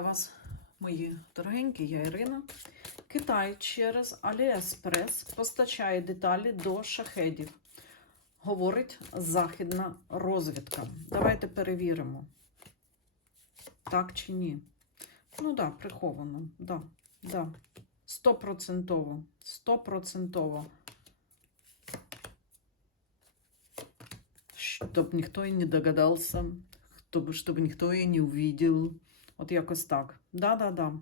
Вас, мої дорогенькі, я Ірина. Китай через AliExpress постачає деталі до шахедів. Говорить західна розвідка. Давайте перевіримо. Так чи ні? Ну так, да, приховано. Да, да. Стопроцентово. Стопроцентово. Щоб ніхто і не догадався, щоб ніхто і не увидел. От якось так. Да-да-да.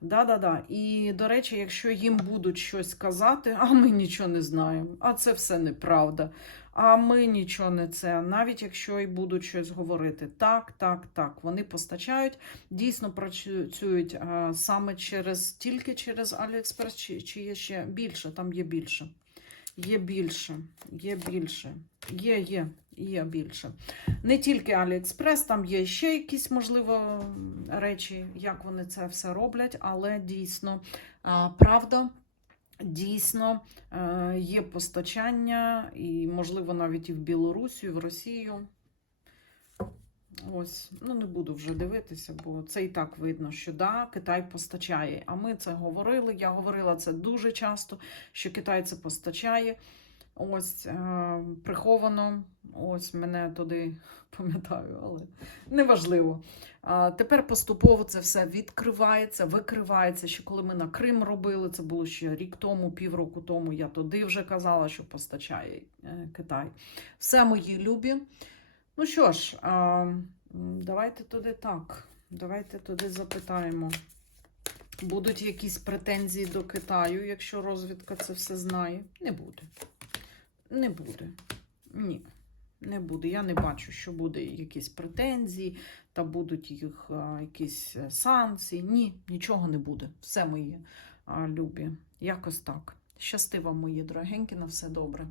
Да-да-да. І, до речі, якщо їм будуть щось казати, а ми нічого не знаємо, а це все неправда. А ми нічого не це, навіть якщо і будуть щось говорити. Так, так, так. Вони постачають, дійсно працюють а, саме через тільки через AliExpress, чи, чи є ще більше, там є більше. Є більше, є більше, є, є, є більше. Не тільки AliExpress, там є ще якісь, можливо, речі, як вони це все роблять, але дійсно, правда, дійсно е, є постачання, і, можливо, навіть і в Білорусі, і в Росію. Ось, ну не буду вже дивитися, бо це і так видно, що да, Китай постачає. А ми це говорили. Я говорила це дуже часто, що Китай це постачає. Ось е, приховано. Ось мене туди пам'ятаю, але неважливо. Тепер поступово це все відкривається, викривається. Ще коли ми на Крим робили, це було ще рік тому, півроку тому. Я туди вже казала, що постачає е, Китай. Все мої любі. Ну що ж, давайте туди так. Давайте туди запитаємо. Будуть якісь претензії до Китаю, якщо розвідка це все знає? Не буде. Не буде. Ні, не буде. Я не бачу, що буде якісь претензії, та будуть їх якісь е, санкції. Ні, нічого не буде. Все мої любі. Якось так. Щасти вам, мої дорогенькі, на все добре.